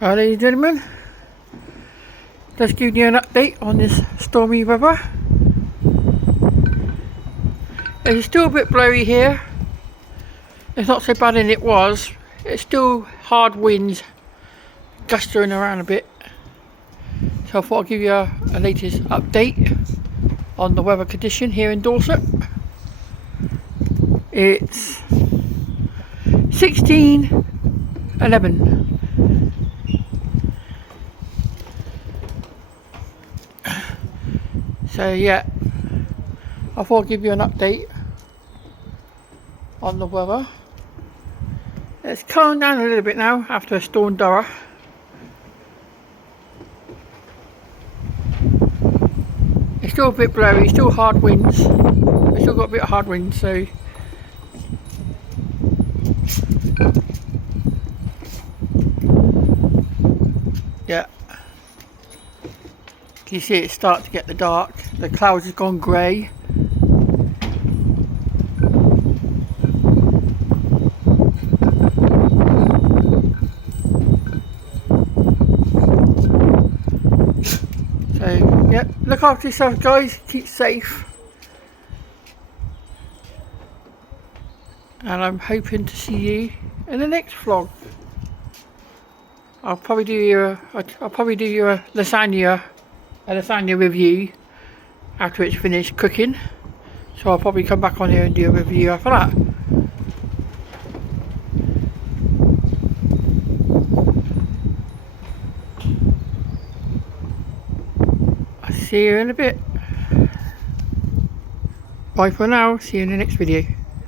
Right, ladies and gentlemen, just giving you an update on this stormy weather. It's still a bit blowy here. It's not so bad as it was. It's still hard winds gusting around a bit. So I thought I'd give you a latest update on the weather condition here in Dorset. It's 16:11. So yeah, I thought I'd give you an update on the weather. It's calmed down a little bit now after Storm Dara. It's still a bit blowy, still hard winds. It's still got a bit of hard winds, so yeah. You see it start to get the dark. The clouds have gone grey. So yeah, look after yourself guys, keep safe. And I'm hoping to see you in the next vlog. I'll probably do you a lasagna review after it's finished cooking, so I'll probably come back on here and do a review after that. I'll see you in a bit. Bye for now, see you in the next video.